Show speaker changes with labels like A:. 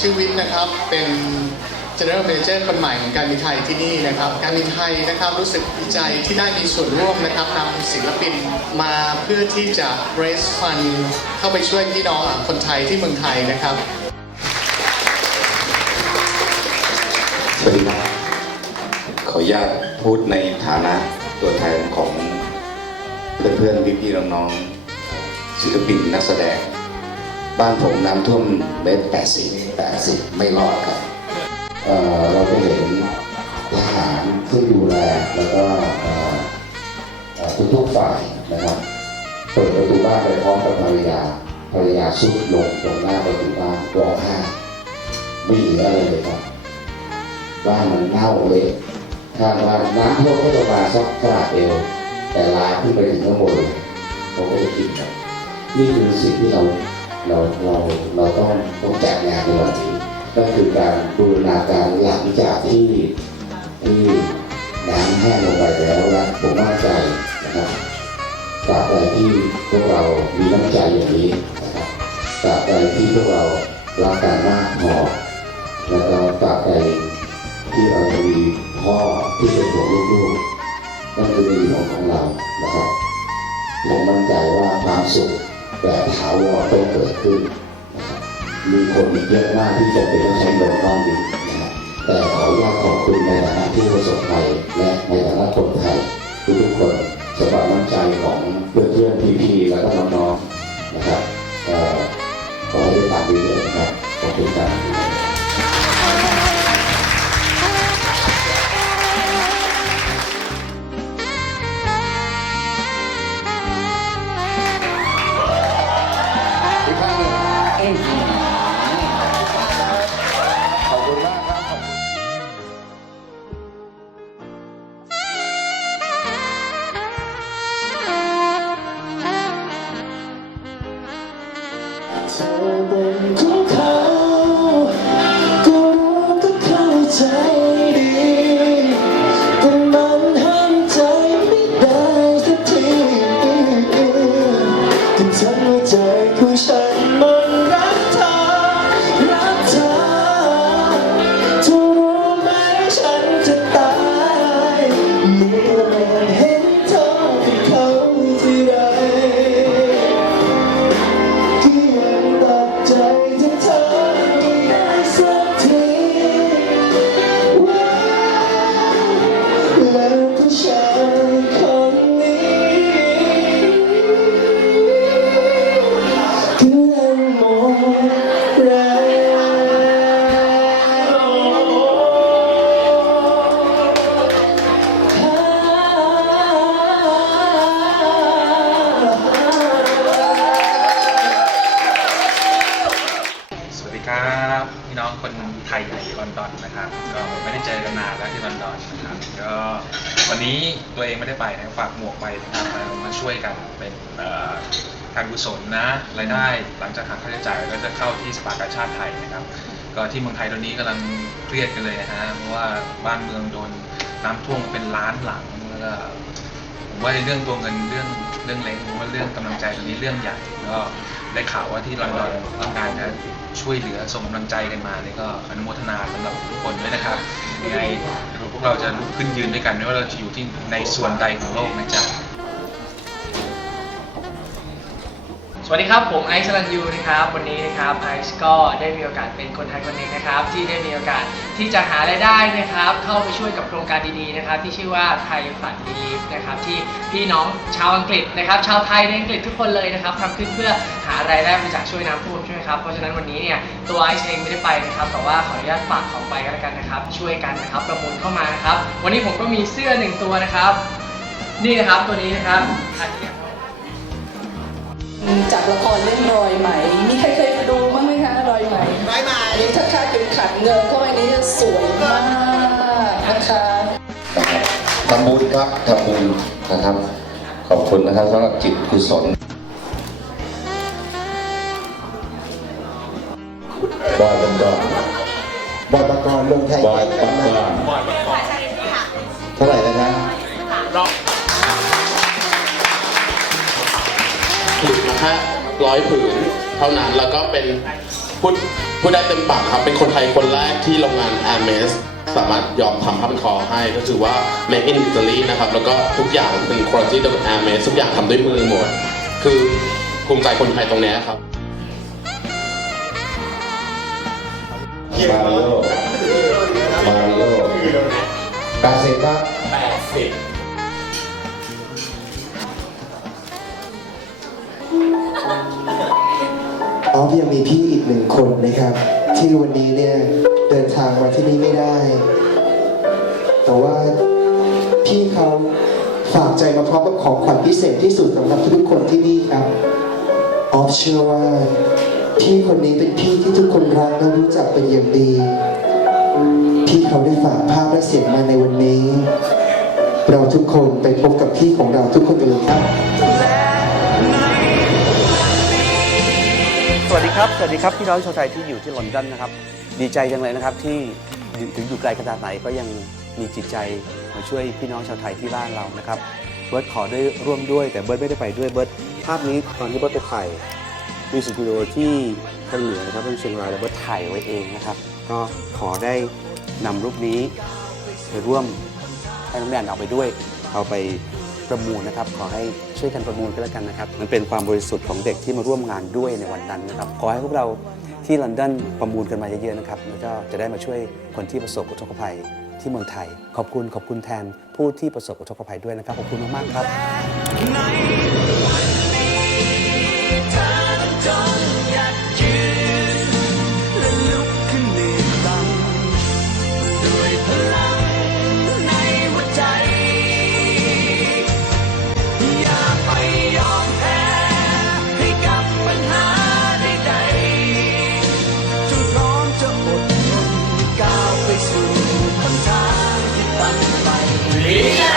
A: ชื่อวิทย์นะครับเป็น General Manager คนใหม่ของการบินไทยที่นี่นะครับ การบินไทยนะครับรู้สึกดีใจที่ได้มีส่วนร่วมนะครับนำศิลปินมาเพื่อที่จะ raise fund เข้าไปช่วยพี่น้องคนไทยที่เมืองไทยนะครับ
B: สวัสดีครับขออนุญาตพูดในฐานะตัวแทนของเพื่อนๆพี่ๆน้องๆศิลปินนักแสดง บ้านผมน้ำท่วมเมตรแปดสิบแปดสิบไม่รอดครับเอ่อเราไปเห็นทหารที่ดูแลแล้วก็เอ่อเอ่อทุกฝ่ายนะครับเปิดประตูบ้านไปพร้อมกับภรรยาภรรยาสุดลงตรงหน้าประตูบ้านร้องไห้ไม่เหลืออะไรเลยครับบ้านมันเน่าเละคาดว่าน้ำท่วมก็จะมาสักกระเอวแต่ลาขึ้นไปถึงข้างบนเลยผมก็จะคิดครับนี่คือสิ่งที่เรา เราเราเราต้องต้องจัดงานในวันนี้ก็คือการบูรณาการหลังจากที่ที่น้ำแห้งลงไปแล้วและผมมั่นใจนะครับตราบใดที่พวกเรามีน้ำใจอย่างนี้นะครับตราบใดที่พวกเรารักกันมากพอแล้วก็ตราบใดที่เราจะมีพ่อที่เป็นห่วงลูกๆนั่นคือในหลวงของเรานะครับผมมั่นใจว่าความสุข แบบถาวรต้องเกิดขึ้นนะครับมีคนอีกเยอะมากที่จะเป็นต้องใช้เงินก้อนนี้นะครับแต่ขออนุญาตขอบคุณในฐานะผู้ประสบภัยและในฐานะคนไทยทุกๆคนสำหรับน้ำใจของเพื่อนๆพี่ๆแล้วก็น้องๆ ได้
C: ไป
D: นะฝากหมวกไปนะครับมาช่วยกันเป็นเอ่อการกุศลนะรายได้หลังจากหักค่าใช้จ่ายก็จะเข้าที่สภากาชาติไทยนะครับ ก็ที่เมืองไทยตอนนี้กำลังเครียดกันเลยนะฮะเพราะว่าบ้านเมืองโดนน้ำท่วมเป็นล้านหลังแล้วก็ผมว่าเรื่องตัวเงินเรื่องเรื่องเล็กผมว่าเรื่องกำลังใจตรงนี้เรื่องใหญ่ก็ได้ข่าวว่าที่ลอนดอนต้องการจะช่วยเหลือส่งกำลังใจกันมาเนี่ยก็อนุโมทนาสำหรับทุกคนด้วยนะครับยังไง วกเราจะลุกขึ้นยืนด้วยกันไม่ว่าเราจะอยู่ที่ในส่วนใดของโลกนะจ๊ะ
E: วัสดีครับ ผมไอซ์ลันยูนะครับ วันนี้นะครับไอซ์ก็ได้มีโอกาสเป็นคนไทยคนหนึ่งนะครับ ที่ได้มีโอกาสที่จะหารายได้นะครับ เข้าไปช่วยกับโครงการดีๆนะครับ ที่ชื่อว่าไทยฝันดีนะครับที่พี่น้องชาวอังกฤษนะครับ ชาวไทยในอังกฤษทุกคนเลยนะครับทำขึ้นเพื่อหารายได้มาจากช่วยน้ำท่วมใช่ไหมครับเพราะฉะนั้นวันนี้เนี่ยตัวไอซ์เองไม่ได้ไปนะครับแต่ว่าขออนุญาตฝากของไปกันแล้วกันนะครับ ช่วยกันนะครับประมูลเข้ามานะครับวันนี้ผมก็มีเสื้อหนึ่งตัวนะครับ นี่นะครับตัวนี้นะครับอันนี้ครับ
F: จากละครเรื่องรอยไหม มีใครเคยดูบ้างไหมคะรอยไหมรอยไหมถ้าคาดเข็มขัดเงินเข้าไปนี้จะสวยมากนะคะ
B: ทำบุญครับทำบุญนะครับ ขอบคุณนะครับสำหรับจิตกุศลบอยเป็นก่อน
C: บอยปกรณ์เมืองไทย
B: บอยปักก่อ
A: ผืนนะฮะร้อยผืนเท่านั้นแล้วก็เป็น
G: พูดพูดได้เต็มปากครับ เป็นคนไทยคนแรกที่โรงงาน a อ m e s สามารถยอมทำผ้าพันคอให้ก็คือว่า Made in Italy นะครับ แล้วก็ทุกอย่างเป็นคุณภาพจาก a อ m e s ทุกอย่างทำด้วยมือหมด คือภูมิใจคนไทยตรงเนี้ยครับ
B: มาริโอมาริโอแปดสิบ
C: อฟยังมีพี่อีกหนึ่งคนนะครับ ที่วันนี้เนี่ยเดินทางมาที่นี่ไม่ได้ แต่ว่าพี่เขาฝากใจมาพร้อมกับของขวัญพิเศษที่สุดสำหรับทุกคนที่นี่ครับออฟเชื่อว่าพี่คนนี้เป็นพี่ที่ทุกคนรักและรู้จักเป็นอย่างดี พี่เขาได้ฝากภาพและเสียงมาในวันนี้ เราทุกคนไปพบกับพี่ของเราทุกคนกันเลยครับ
H: ครับ สวัสดีครับพี่น้องชาวไทยที่อยู่ที่ลอนดอนนะครับ ดีใจจังเลยนะครับที่ถึงอยู่ไกลขนาดไหนก็ยังมีจิตใจมาช่วยพี่น้องชาวไทยที่บ้านเรานะครับ เบิร์ตขอได้ร่วมด้วย แต่เบิร์ตไม่ได้ไปด้วยเบิร์ตภาพนี้ตอนที่เบิร์ตไปถ่ายมิวสิกวิดีโอที่ทางเหนือนะครับที่เชียงรายแล้วเบิร์ตถ่ายไว้เองนะครับ ก็ขอได้นำรูปนี้ไปร่วมให้น้องแดนเอาไปด้วย เอาไป ประมูลนะครับ ขอให้ช่วยกันประมูลกันแล้วกันนะครับ มันเป็นความบริสุทธิ์ของเด็กที่มาร่วมงานด้วยในวันนั้นนะครับ ขอให้พวกเราที่ลอนดอนประมูลกันมาเยอะๆนะครับ แล้วก็จะได้มาช่วยคนที่ประสบอุทกภัยที่เมืองไทย ขอบคุณขอบคุณแทนผู้ที่ประสบอุทกภัยด้วยนะครับ ขอบคุณมากๆครับ
C: เ Yeah.